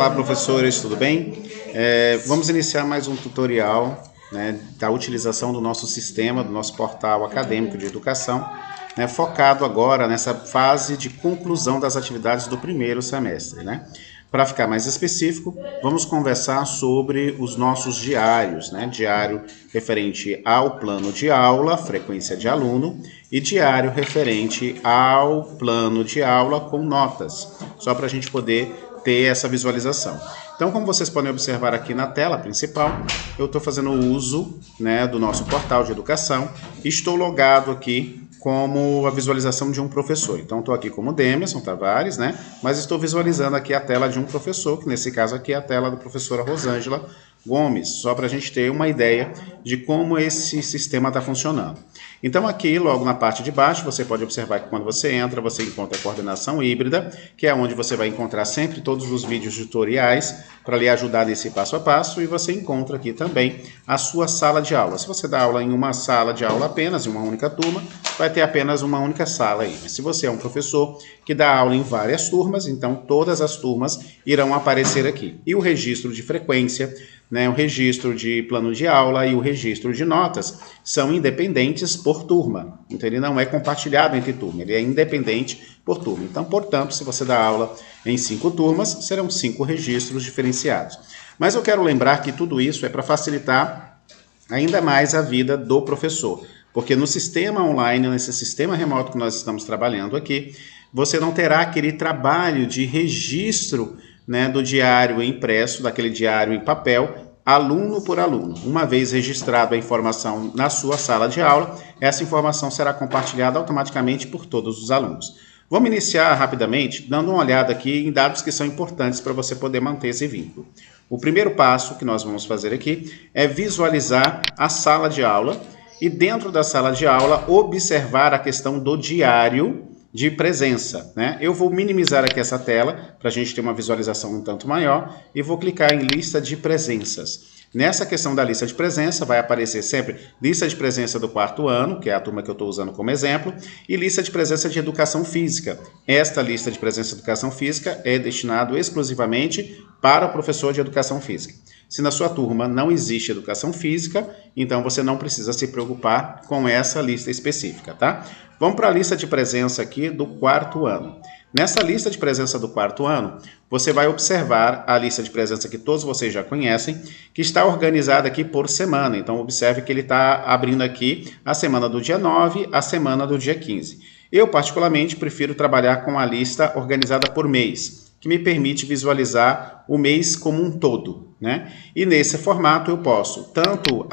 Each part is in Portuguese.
Olá, professores, tudo bem? Vamos iniciar mais um tutorial, né, da utilização do nosso sistema, do nosso portal acadêmico de educação, né, focado agora nessa fase de conclusão das atividades do primeiro semestre, né? Para ficar mais específico, vamos conversar sobre os nossos diários, né? Diário referente ao plano de aula, frequência de aluno, e diário referente ao plano de aula com notas, só para a gente poder ter essa visualização. Então, como vocês podem observar aqui na tela principal, eu estou fazendo uso, né, do nosso portal de educação e estou logado aqui como a visualização de um professor. Então, estou aqui como Demerson Tavares, né? Mas estou visualizando aqui a tela de um professor, que nesse caso aqui é a tela da professora Rosângela Gomes, só para a gente ter uma ideia de como esse sistema está funcionando. Então, aqui, logo na parte de baixo, você pode observar que quando você entra, você encontra a coordenação híbrida, que é onde você vai encontrar sempre todos os vídeos tutoriais para lhe ajudar nesse passo a passo, e você encontra aqui também a sua sala de aula. Se você dá aula em uma sala de aula apenas, em uma única turma, vai ter apenas uma única sala aí. Mas se você é um professor que dá aula em várias turmas, então todas as turmas irão aparecer aqui. E o registro de frequência, né, o registro de plano de aula e o registro de notas são independentes por turma. Então, ele não é compartilhado entre turma, ele é independente por turma. Então, portanto, se você dá aula em 5 turmas, serão 5 registros diferenciados. Mas eu quero lembrar que tudo isso é para facilitar ainda mais a vida do professor. Porque no sistema online, nesse sistema remoto que nós estamos trabalhando aqui, você não terá aquele trabalho de registro, né, do diário impresso, daquele diário em papel, aluno por aluno. Uma vez registrada a informação na sua sala de aula, essa informação será compartilhada automaticamente por todos os alunos. Vamos iniciar rapidamente dando uma olhada aqui em dados que são importantes para você poder manter esse vínculo. O primeiro passo que nós vamos fazer aqui é visualizar a sala de aula e dentro da sala de aula observar a questão do diário de presença, né? Eu vou minimizar aqui essa tela para a gente ter uma visualização um tanto maior e vou clicar em lista de presenças. Nessa questão da lista de presença vai aparecer sempre lista de presença do 4º ano, que é a turma que eu estou usando como exemplo, e lista de presença de educação física. Esta lista de presença de educação física é destinado exclusivamente para o professor de educação física. Se na sua turma não existe educação física, então você não precisa se preocupar com essa lista específica, tá? Vamos para a lista de presença aqui do 4º ano. Nessa lista de presença do 4º ano, você vai observar a lista de presença que todos vocês já conhecem, que está organizada aqui por semana. Então, observe que ele está abrindo aqui a semana do dia 9, a semana do dia 15. Eu, particularmente, prefiro trabalhar com a lista organizada por mês, que me permite visualizar o mês como um todo, né? E nesse formato eu posso tanto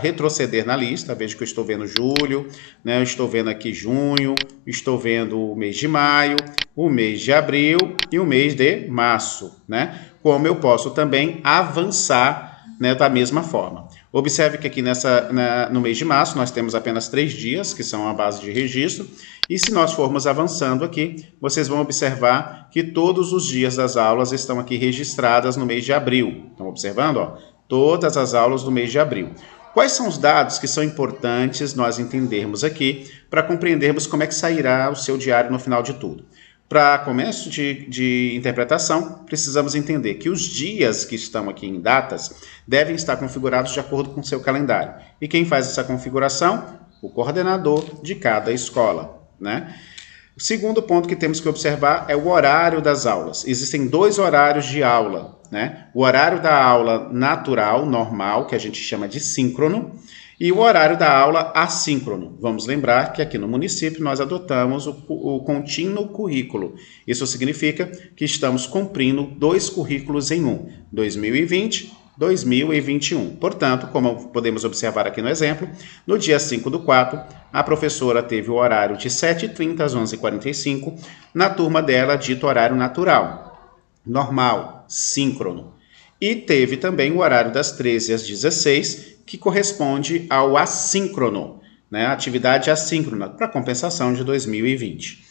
retroceder na lista, veja que eu estou vendo julho, né? Eu estou vendo aqui junho, estou vendo o mês de maio, o mês de abril e o mês de março, né? Como eu posso também avançar, né, da mesma forma. Observe que aqui no mês de março nós temos apenas 3 dias, que são a base de registro, e se nós formos avançando aqui, vocês vão observar que todos os dias das aulas estão aqui registradas no mês de abril. Estão observando? Ó? Todas as aulas do mês de abril. Quais são os dados que são importantes nós entendermos aqui para compreendermos como é que sairá o seu diário no final de tudo? Para começo de interpretação, precisamos entender que os dias que estão aqui em datas devem estar configurados de acordo com o seu calendário. E quem faz essa configuração? O coordenador de cada escola, né? O segundo ponto que temos que observar é o horário das aulas. Existem 2 horários de aula, né? O horário da aula natural, normal, que a gente chama de síncrono, e o horário da aula assíncrono. Vamos lembrar que aqui no município nós adotamos o contínuo currículo. Isso significa que estamos cumprindo 2 currículos em um, 2020 2021. Portanto, como podemos observar aqui no exemplo, no dia 5/4, a professora teve o horário de 7h30 às 11h45, na turma dela dito horário natural, normal, síncrono. E teve também o horário das 13 às 16, que corresponde ao assíncrono, né? Atividade assíncrona, para compensação de 2020.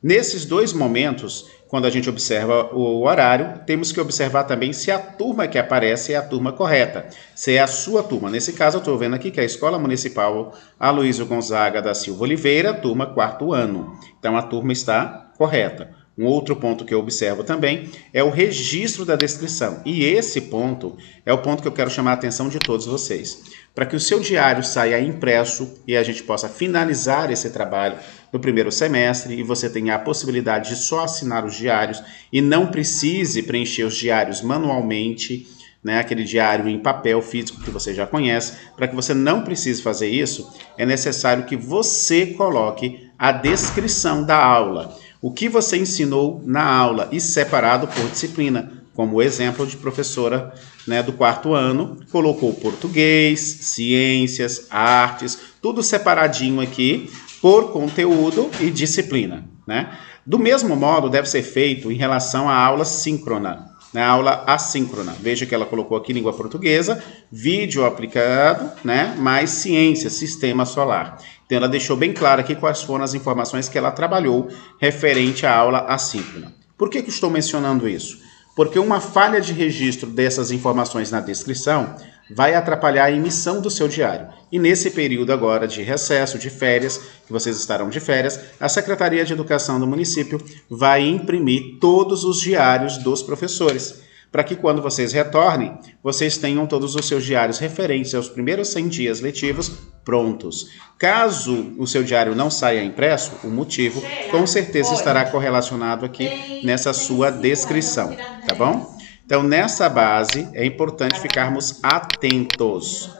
Nesses 2 momentos, quando a gente observa o horário, temos que observar também se a turma que aparece é a turma correta, se é a sua turma. Nesse caso, eu estou vendo aqui que é a Escola Municipal Aloysio Gonzaga da Silva Oliveira, turma 4º ano. Então, a turma está correta. Um outro ponto que eu observo também é o registro da descrição. E esse ponto é o ponto que eu quero chamar a atenção de todos vocês. Para que o seu diário saia impresso e a gente possa finalizar esse trabalho no primeiro semestre e você tenha a possibilidade de só assinar os diários e não precise preencher os diários manualmente, né, aquele diário em papel físico que você já conhece. Para que você não precise fazer isso, é necessário que você coloque a descrição da aula. O que você ensinou na aula e separado por disciplina, como o exemplo de professora, né, do 4º ano, colocou português, ciências, artes, tudo separadinho aqui por conteúdo e disciplina, né? Do mesmo modo deve ser feito em relação à aula síncrona, né, aula assíncrona. Veja que ela colocou aqui língua portuguesa, vídeo aplicado, né, mais ciência, sistema solar. Então ela deixou bem claro aqui quais foram as informações que ela trabalhou referente à aula assíncrona. Por que eu estou mencionando isso? Porque uma falha de registro dessas informações na descrição vai atrapalhar a emissão do seu diário. E nesse período agora de recesso, de férias, que vocês estarão de férias, a Secretaria de Educação do município vai imprimir todos os diários dos professores, para que quando vocês retornem, vocês tenham todos os seus diários referentes aos primeiros 100 dias letivos prontos. Caso o seu diário não saia impresso, o motivo com certeza estará correlacionado aqui nessa sua descrição, tá bom? Então, nessa base, é importante ficarmos atentos,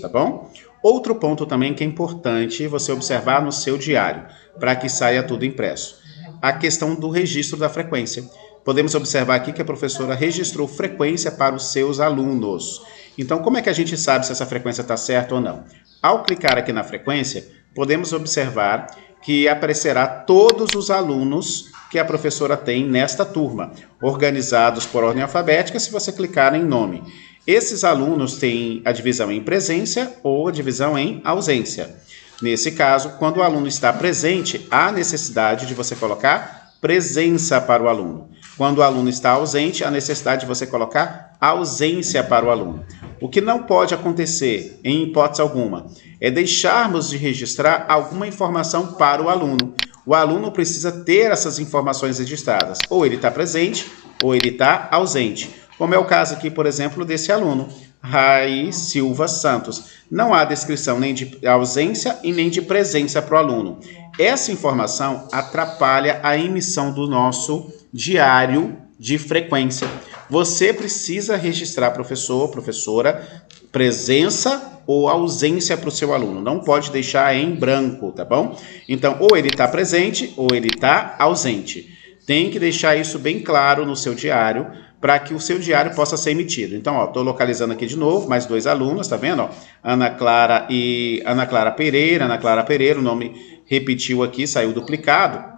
tá bom? Outro ponto também que é importante você observar no seu diário, para que saia tudo impresso, a questão do registro da frequência. Podemos observar aqui que a professora registrou frequência para os seus alunos. Então, como é que a gente sabe se essa frequência está certa ou não? Ao clicar aqui na frequência, podemos observar que aparecerá todos os alunos que a professora tem nesta turma, organizados por ordem alfabética, se você clicar em nome. Esses alunos têm a divisão em presença ou a divisão em ausência. Nesse caso, quando o aluno está presente, há necessidade de você colocar presença para o aluno. Quando o aluno está ausente, há necessidade de você colocar ausência para o aluno. O que não pode acontecer, em hipótese alguma, é deixarmos de registrar alguma informação para o aluno. O aluno precisa ter essas informações registradas. Ou ele está presente, ou ele está ausente. Como é o caso aqui, por exemplo, desse aluno, Rai Silva Santos. Não há descrição nem de ausência e nem de presença para o aluno. Essa informação atrapalha a emissão do nosso diário de frequência. Você precisa registrar, professor, professora, presença ou ausência para o seu aluno. Não pode deixar em branco, tá bom? Então, ou ele está presente ou ele está ausente. Tem que deixar isso bem claro no seu diário para que o seu diário possa ser emitido. Então, estou localizando aqui de novo, mais 2 alunos, tá vendo? Ó, Ana Clara Pereira, o nome repetiu aqui, saiu duplicado.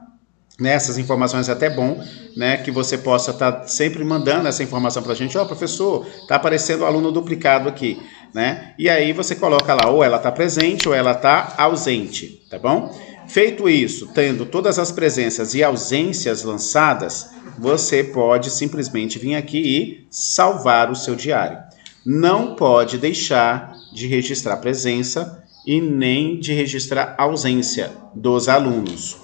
Nessas informações é até bom, né, que você possa estar sempre mandando essa informação para a gente. Ó, professor, está aparecendo o aluno duplicado aqui, né? E aí você coloca lá, ou ela está presente ou ela está ausente, tá bom? Feito isso, tendo todas as presenças e ausências lançadas, você pode simplesmente vir aqui e salvar o seu diário. Não pode deixar de registrar presença e nem de registrar ausência dos alunos.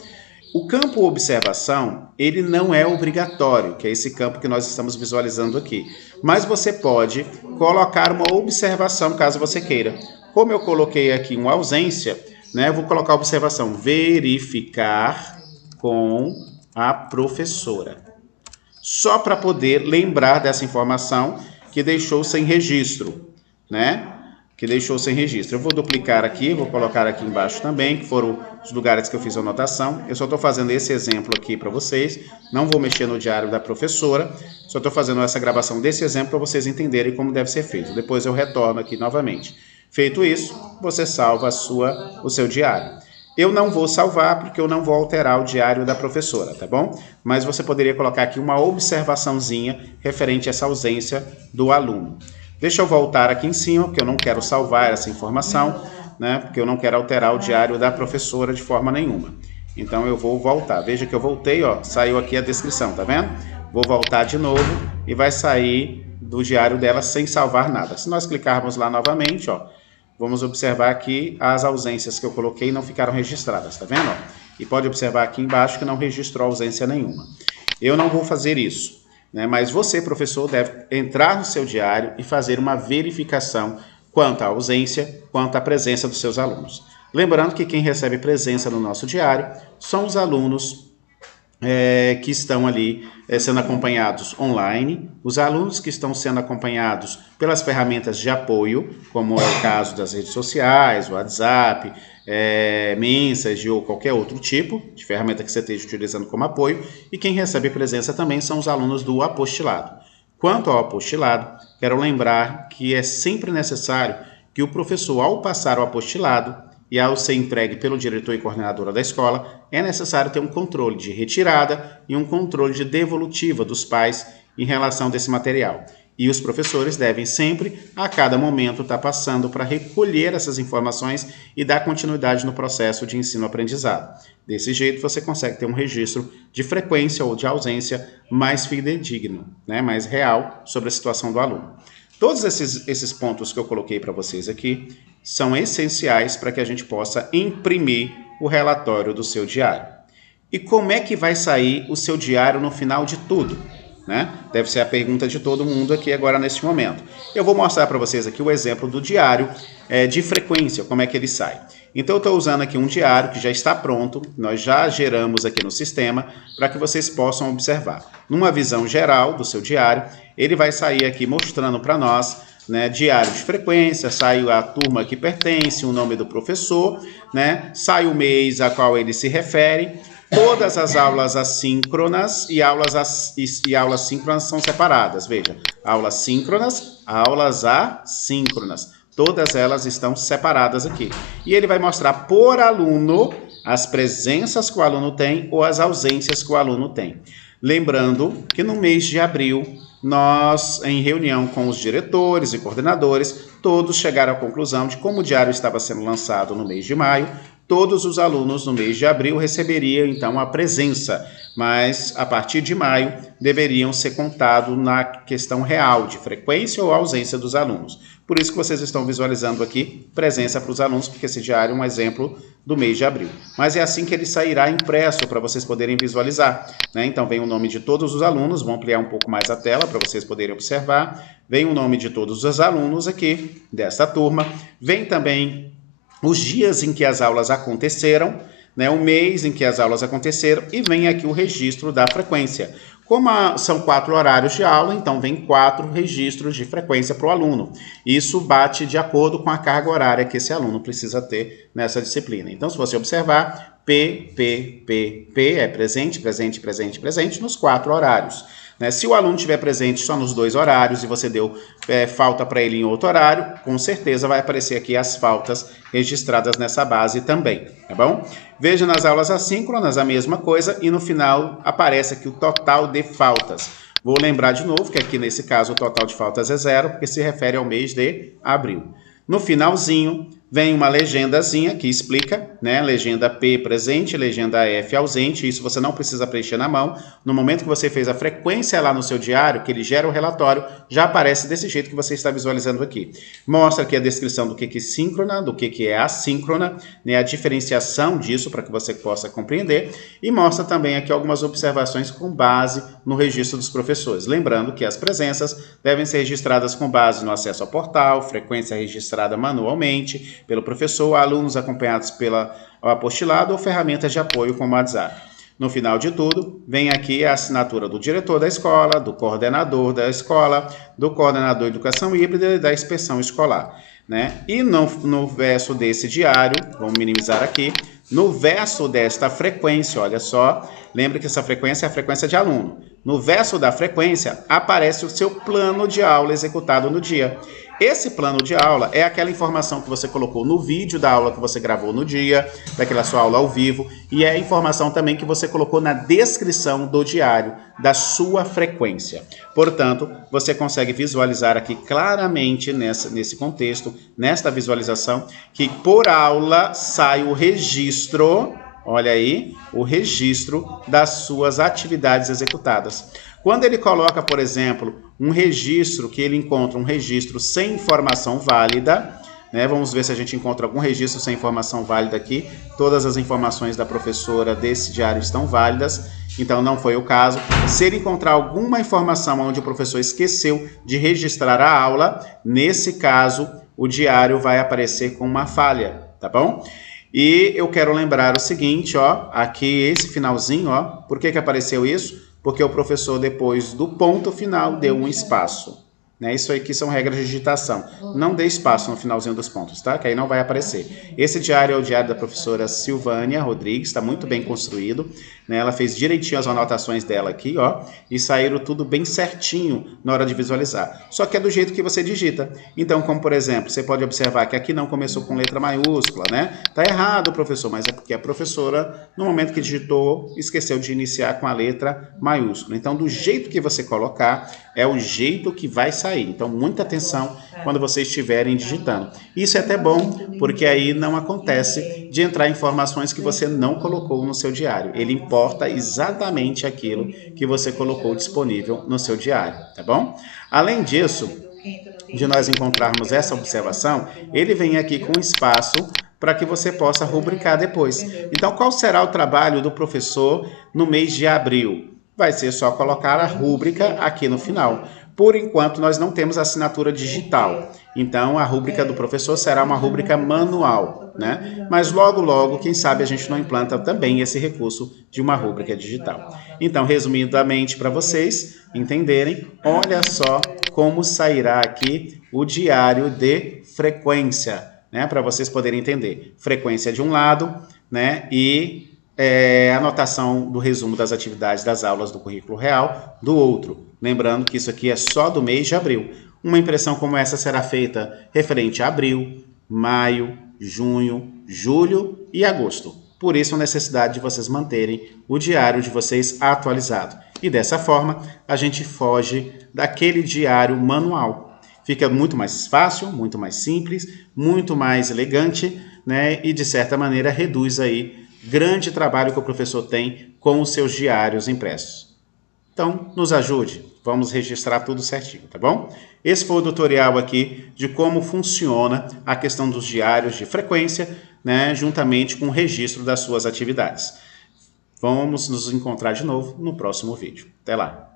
O campo observação, ele não é obrigatório, que é esse campo que nós estamos visualizando aqui. Mas você pode colocar uma observação caso você queira. Como eu coloquei aqui uma ausência, né, eu vou colocar a observação, verificar com a professora. Só para poder lembrar dessa informação que deixou sem registro, né? Que deixou sem registro. Eu vou duplicar aqui, vou colocar aqui embaixo também, que foram os lugares que eu fiz a anotação. Eu só estou fazendo esse exemplo aqui para vocês, não vou mexer no diário da professora, só estou fazendo essa gravação desse exemplo para vocês entenderem como deve ser feito. Depois eu retorno aqui novamente. Feito isso, você salva o seu diário. Eu não vou salvar porque eu não vou alterar o diário da professora, tá bom? Mas você poderia colocar aqui uma observaçãozinha referente a essa ausência do aluno. Deixa eu voltar aqui em cima, porque eu não quero salvar essa informação, né? Porque eu não quero alterar o diário da professora de forma nenhuma. Então eu vou voltar. Veja que eu voltei, ó, saiu aqui a descrição, tá vendo? Vou voltar de novo e vai sair do diário dela sem salvar nada. Se nós clicarmos lá novamente, ó, vamos observar que as ausências que eu coloquei não ficaram registradas, tá vendo? E pode observar aqui embaixo que não registrou ausência nenhuma. Eu não vou fazer isso, né? Mas você, professor, deve entrar no seu diário e fazer uma verificação quanto à ausência, quanto à presença dos seus alunos. Lembrando que quem recebe presença no nosso diário são os alunos que estão ali sendo acompanhados online, os alunos que estão sendo acompanhados pelas ferramentas de apoio, como é o caso das redes sociais, WhatsApp, Message ou qualquer outro tipo de ferramenta que você esteja utilizando como apoio, e quem recebe presença também são os alunos do apostilado. Quanto ao apostilado, quero lembrar que é sempre necessário que o professor, ao passar o apostilado, e ao ser entregue pelo diretor e coordenadora da escola, é necessário ter um controle de retirada e um controle de devolutiva dos pais em relação desse material. E os professores devem sempre, a cada momento, estar passando para recolher essas informações e dar continuidade no processo de ensino-aprendizado. Desse jeito, você consegue ter um registro de frequência ou de ausência mais fidedigno, né, mais real sobre a situação do aluno. Todos esses pontos que eu coloquei para vocês aqui são essenciais para que a gente possa imprimir o relatório do seu diário. E como é que vai sair o seu diário no final de tudo? Né? Deve ser a pergunta de todo mundo aqui agora neste momento. Eu vou mostrar para vocês aqui o exemplo do diário de frequência, como é que ele sai. Então eu estou usando aqui um diário que já está pronto, nós já geramos aqui no sistema, para que vocês possam observar. Numa visão geral do seu diário, ele vai sair aqui mostrando para nós, né, diário de frequência, sai a turma que pertence, o nome do professor, né, sai o mês a qual ele se refere, todas as aulas assíncronas e aulas síncronas são separadas. Veja, aulas síncronas, aulas assíncronas. Todas elas estão separadas aqui. E ele vai mostrar por aluno as presenças que o aluno tem ou as ausências que o aluno tem. Lembrando que no mês de abril, nós, em reunião com os diretores e coordenadores, todos chegaram à conclusão de como o diário estava sendo lançado no mês de maio, todos os alunos no mês de abril receberiam então a presença, mas a partir de maio deveriam ser contados na questão real de frequência ou ausência dos alunos. Por isso que vocês estão visualizando aqui presença para os alunos, porque esse diário é um exemplo do mês de abril. Mas é assim que ele sairá impresso para vocês poderem visualizar, né? Então vem o nome de todos os alunos, vou ampliar um pouco mais a tela para vocês poderem observar. Vem o nome de todos os alunos aqui, desta turma. Vem também os dias em que as aulas aconteceram, né, o mês em que as aulas aconteceram, e vem aqui o registro da frequência. Como são 4 horários de aula, então vem 4 registros de frequência para o aluno. Isso bate de acordo com a carga horária que esse aluno precisa ter nessa disciplina. Então, se você observar, P é presente, presente, presente, presente nos 4 horários. Né? Se o aluno estiver presente só nos 2 horários e você deu falta para ele em outro horário, com certeza vai aparecer aqui as faltas registradas nessa base também, tá bom? Veja nas aulas assíncronas a mesma coisa e no final aparece aqui o total de faltas. Vou lembrar de novo que aqui nesse caso o total de faltas é 0, porque se refere ao mês de abril. No finalzinho, vem uma legendazinha que explica, né? Legenda P presente, legenda F ausente. Isso você não precisa preencher na mão. No momento que você fez a frequência lá no seu diário, que ele gera o relatório, já aparece desse jeito que você está visualizando aqui. Mostra aqui a descrição do que é síncrona, do que é assíncrona, né? A diferenciação disso para que você possa compreender. E mostra também aqui algumas observações com base no registro dos professores. Lembrando que as presenças devem ser registradas com base no acesso ao portal, frequência registrada manualmente pelo professor, alunos acompanhados pelo apostilado ou ferramentas de apoio como o WhatsApp. No final de tudo, vem aqui a assinatura do diretor da escola, do coordenador da escola, do coordenador de educação híbrida e da inspeção escolar. Né? E no verso desse diário, vamos minimizar aqui, no verso desta frequência, olha só, lembre que essa frequência é a frequência de aluno. No verso da frequência, aparece o seu plano de aula executado no dia. Esse plano de aula é aquela informação que você colocou no vídeo da aula que você gravou no dia, daquela sua aula ao vivo, e é a informação também que você colocou na descrição do diário da sua frequência. Portanto, você consegue visualizar aqui claramente nesse contexto, nesta visualização, que por aula sai o registro, olha aí, o registro das suas atividades executadas. Quando ele coloca, por exemplo, um registro, que ele encontra um registro sem informação válida, né? Vamos ver se a gente encontra algum registro sem informação válida aqui. Todas as informações da professora desse diário estão válidas, então não foi o caso. Se ele encontrar alguma informação onde o professor esqueceu de registrar a aula, nesse caso, o diário vai aparecer com uma falha, tá bom? E eu quero lembrar o seguinte, ó, aqui esse finalzinho, ó, por que apareceu isso? Porque o professor, depois do ponto final, deu um espaço. Né? Isso aqui são regras de digitação. Não dê espaço no finalzinho dos pontos, tá? Que aí não vai aparecer. Esse diário é o diário da professora Silvânia Rodrigues, está muito bem construído. Né? Ela fez direitinho as anotações dela aqui, ó, e saíram tudo bem certinho na hora de visualizar. Só que é do jeito que você digita. Então, como por exemplo, você pode observar que aqui não começou com letra maiúscula, né? Tá errado, professor, mas é porque a professora, no momento que digitou, esqueceu de iniciar com a letra maiúscula. Então, do jeito que você colocar, é o jeito que vai sair. Então, muita atenção quando vocês estiverem digitando. Isso é até bom, porque aí não acontece de entrar informações que você não colocou no seu diário. Ele importa exatamente aquilo que você colocou disponível no seu diário, tá bom? Além disso, de nós encontrarmos essa observação, ele vem aqui com espaço para que você possa rubricar depois. Então, qual será o trabalho do professor no mês de abril? Vai ser só colocar a rúbrica aqui no final. Por enquanto, nós não temos assinatura digital. Então, a rúbrica do professor será uma rúbrica manual, né? Mas logo, logo, quem sabe a gente não implanta também esse recurso de uma rúbrica digital. Então, resumidamente, para vocês entenderem, olha só como sairá aqui o diário de frequência, né? Para vocês poderem entender. Frequência de um lado, né? E anotação do resumo das atividades das aulas do currículo real do outro. Lembrando que isso aqui é só do mês de abril. Uma impressão como essa será feita referente a abril, maio, junho, julho e agosto. Por isso a necessidade de vocês manterem o diário de vocês atualizado. E dessa forma, a gente foge daquele diário manual. Fica muito mais fácil, muito mais simples, muito mais elegante, né? E de certa maneira reduz aí grande trabalho que o professor tem com os seus diários impressos. Então, nos ajude, vamos registrar tudo certinho, tá bom? Esse foi o tutorial aqui de como funciona a questão dos diários de frequência, né, juntamente com o registro das suas atividades. Vamos nos encontrar de novo no próximo vídeo. Até lá!